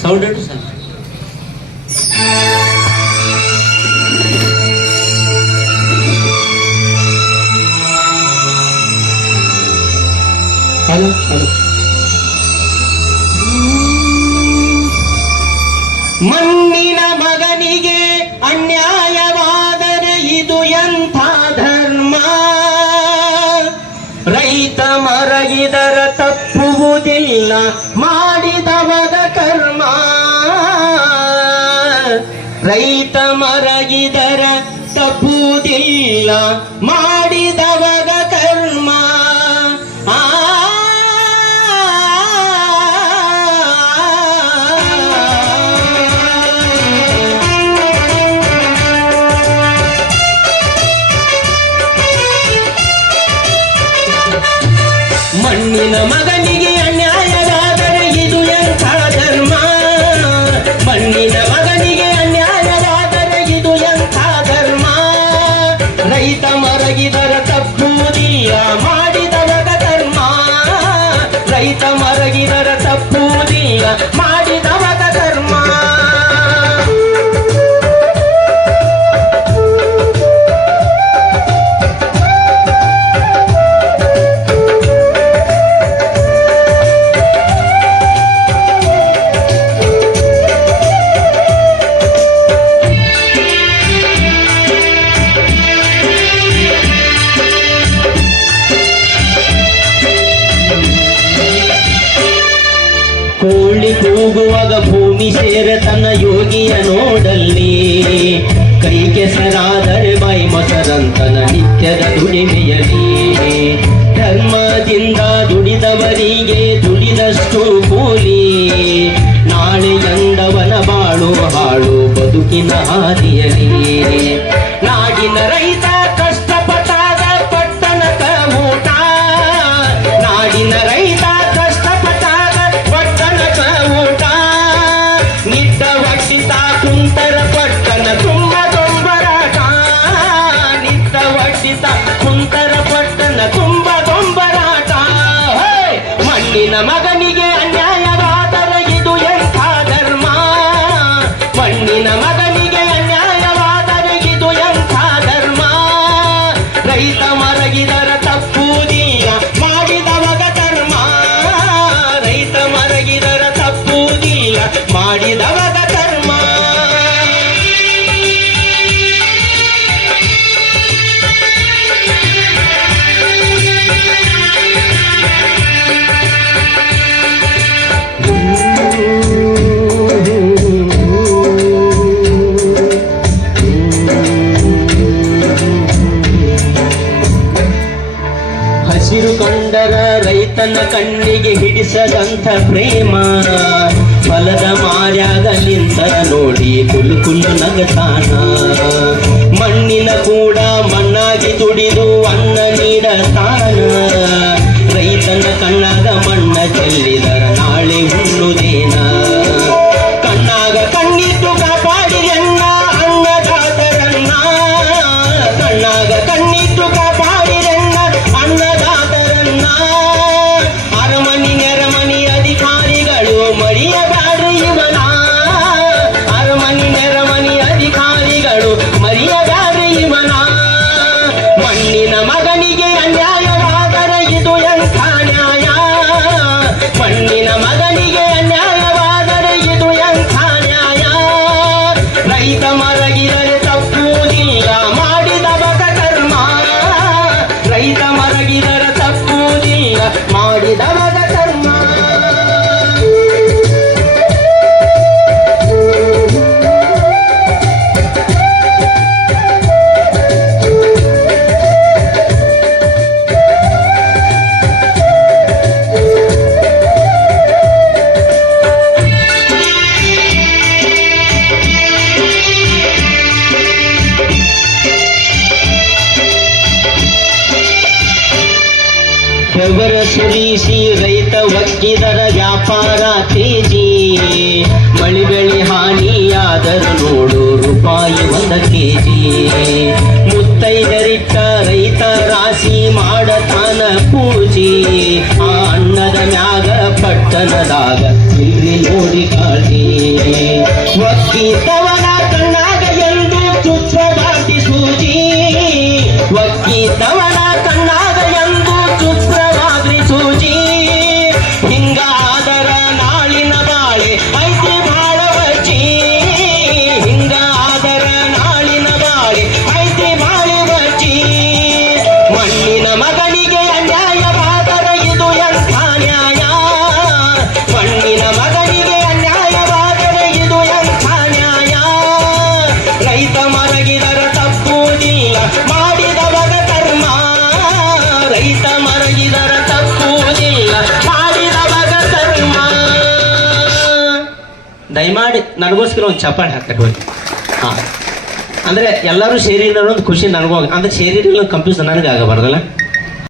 Sound ಇಟ್ಟು sir. Hello hello. ಮಣ್ಣಿನ ಮಗನಿಗೆ ಅನ್ಯಾಯವಾದರೆ ಇದು ಎಂಥ ಧರ್ಮ? ರೈತ ಮರಗಿದರ ತಪ್ಪುವುದಿಲ್ಲ, ಮಾಡಿದವದ ಕರ್ಮ. ರೈತ ಮರಗಿದರ ತಪ್ಪುವುದಿಲ್ಲ, ಮಾಡಿದವದ ಕರ್ಮ. ಮಣ್ಣಿನ ಮಗನಿಗೆ ಅನ್ಯಾಯವಾದರೆ ಇದು ಎಂಥ ಧರ್ಮ? ಮಣ್ಣಿನ ಮಗನಿಗೆ ಅನ್ಯಾಯವಾದರೆ ಇದು ಎಂಥ ಧರ್ಮ? ರೈತ ಮರಗಿದರ ತಪ್ಪುವುದಿಲ್ಲ, ಮಾಡಿದವದ ಕರ್ಮ. ರೈತ ಮರಗಿದರ ತಪ್ಪುವುದಿಲ್ಲ, ಮಾಡಿದವದ ಕರ್ಮ. ಕೋಳಿ ಕೂಗುವಾಗ ಭೂಮಿ ಸೇರ ತನ್ನ ಯೋಗಿಯ ನೋಡಲ್ಲಿ, ಕೈ ಕೆಸರಾದರೆ ಬಾಯಿ ಮೊಸರಂತನ ನಿತ್ಯದ ದುಡಿಮೆಯಲಿ. ಧರ್ಮದಿಂದ ದುಡಿದವರಿಗೆ ದುಡಿದಷ್ಟು ಕೂಲಿ, ನಾಳೆ ಎಂದವನ ಬಾಳು ಹಾಳು ಬದುಕಿನ ಹಾದಿಯಲಿ. ನಾಡಿನ ರೈತ ಕಷ್ಟಪಟ್ಟಾಗ ಪಟ್ಟಣದ ಊಟ, ನಾಡಿನ ರೈತ ಕುಂತರ ಪಟ್ಟಣ ತುಂಬ ದೊಂಬರಾಟ. ನಿತ್ತ ವಡ್ಡಿತ ಕುಂತರ ಪಟ್ಟಣ ತುಂಬ ದೊಂಬರಾಟ. ಮಣ್ಣಿನ ಮಗನಿಗೆ ಅನ್ಯಾಯವಾದರೆ ಇದು ಎಂಥ ಧರ್ಮ? ಮಣ್ಣಿನ ಮಗನಿಗೆ ಅನ್ಯಾಯವಾದರೆ ಇದು ಎಂಥ ಧರ್ಮ? ರೈತ ಮರಗಿದರ ತಪ್ಪುವುದಿಲ್ಲ, ಮಾಡಿದವಗ ಕರ್ಮ. ರೈತ ಮರಗಿದರ ತಪ್ಪುವುದಿಲ್ಲ, ಮಾಡಿದವಗ ಕರ್ಮ. ಹಸಿರು ಕಂಡರ ರೈತನ ಕಣ್ಣಿಗೆ ಹಿಡಿಸದಂಥ ಪ್ರೇಮ, ಫಲದ ಮಾರ್ಯಾಗ ನಿಂತ ನೋಡಿ ಕುಲು ಕುಲು ನಗತಾನ. ಮಣ್ಣಿನ ಕೂಡ ಮಣ್ಣಾಗಿ ದುಡಿದು ಅನ್ನ ನೀಡತಾನ. ರೈತನ ಕಣ್ಣಾಗ ಮಣ್ಣ ಚೆಲ್ಲಿದರ ನಾಳೆ ಉಣ್ಣುದೇನ? ಕಣ್ಣಾಗ ಕಣ್ಣಿಟ್ಟು ಕಾಪಾಡಿರನ್ನ ಅನ್ನದಾತರನ್ನ. ಕಣ್ಣಾಗ ಕಣ್ಣಿಟ್ಟು ಕಾಪಾಡಿರನ್ನ ಅನ್ನದಾತರನ್ನ. ಅರಮನಿ ನೆರಮನಿ ಅಧಿಕಾರಿಗಳು ಮರೆಯಬ್ಯಾಡ್ರಿ ಇವನ. ಅರಮನಿ ನೆರಮನಿ ಅಧಿಕಾರಿಗಳು ಮರೆಯಬ್ಯಾಡ್ರಿ ಇವನ. ಮಣ್ಣಿನ ಮಗನಿಗೆ ಅನ್ಯಾಯವಾದರೆ ಇದು ಎಂಥ ನ್ಯಾಯ? ಮಣ್ಣಿನ ಮಗನಿಗೆ ಅನ್ಯಾಯವಾದರೆ ಇದು ಎಂಥ ನ್ಯಾಯ? ರೈತ ಮರಗಿದರೆ ತಪ್ಪುವುದಿಲ್ಲ, ಮಾಡಿದವದ ಕರ್ಮ. ರೈತ ಮರಗಿದರ ತಪ್ಪುವುದಿಲ್ಲ, ಮಾಡಿದವದ ಕರ್ಮ. ಬೆವರ ಸುರಿಸಿ ರೈತ ಒಕ್ಕಿದರ ವ್ಯಾಪಾರ ತೇಜಿ. ಮಳಿ ಬೆಳಿ ಹಾನಿಯಾದರೂ ನೋಡು ರೂಪಾಯಿ 1 ಕೆಜಿ. ಮುತ್ತೈದರಿಟ್ಟ ರೈತ ರಾಶಿ ಮಾಡತಾನ ಪೂಜಿ. ಆ ಅನ್ನದ ಮ್ಯಾಗ ಪಟ್ಟಣದಾಗ ಇಲ್ಲಿ ನೋಡಿ ಕಾಳಜಿ. ಒಕ್ಕಿದವನ ಕಣ್ಣಾಗ ಎಂದು ಚುಚ್ಚಬಾರ್ದಿ ಸೂಜಿ ಒಕ್ಕಿದವನ ಕಣ್ಣಾಗ ಎಂದು ಚುಚ್ಚಬಾರ್ದಿ ಸೂಜಿ ಹಿಂಗಾದರ ನಾಳಿನ ಬಾಳೆ ಐತಿ ಬಾಳ ವಜ್ಜಿ ಹಿಂಗಾದರ ನಾಳಿನ ಬಾಳೆ ಐತಿ ಬಾಳ ವಜ್ಜಿ ಮಣ್ಣಿನ ಮಗನಿಗೆ ಅನ್ಯಾಯವಾದರ ಇದು ಎಂಥ ನ್ಯಾಯ ಮಣ್ಣಿನ ಮಗನಿಗೆ ಅನ್ಯಾಯವಾದರೆ ಇದು ಎಂಥ ನ್ಯಾಯ ರೈತ ಮರಗಿದರ ತಪ್ಪುವುದಿಲ್ಲ ಮಾಡಿದವರ ಕರ್ಮ ರೈತ ಮರಗಿದರ ತಪ್ಪುವುದಿಲ್ಲ ಮಾಡಿದವರ ಕರ್ಮ ದಯಮಾಡಿ ನನಗೋಸ್ಕರ ಒಂದು ಚಪ್ಪಾಳೆ ಹಾಕಕ್ಕೆ ಹೋಗಿ ಹಾಂ ಅಂದರೆ ಎಲ್ಲರೂ ಸೇರಿರೋ ಒಂದು ಖುಷಿ ನನಗೂ ಅಂದ್ರೆ ಸೇರಿರಲ್ಲ ಕನ್ಫ್ಯೂಸ್ ನನಗೆ ಆಗಬಾರ್ದಲ್ಲ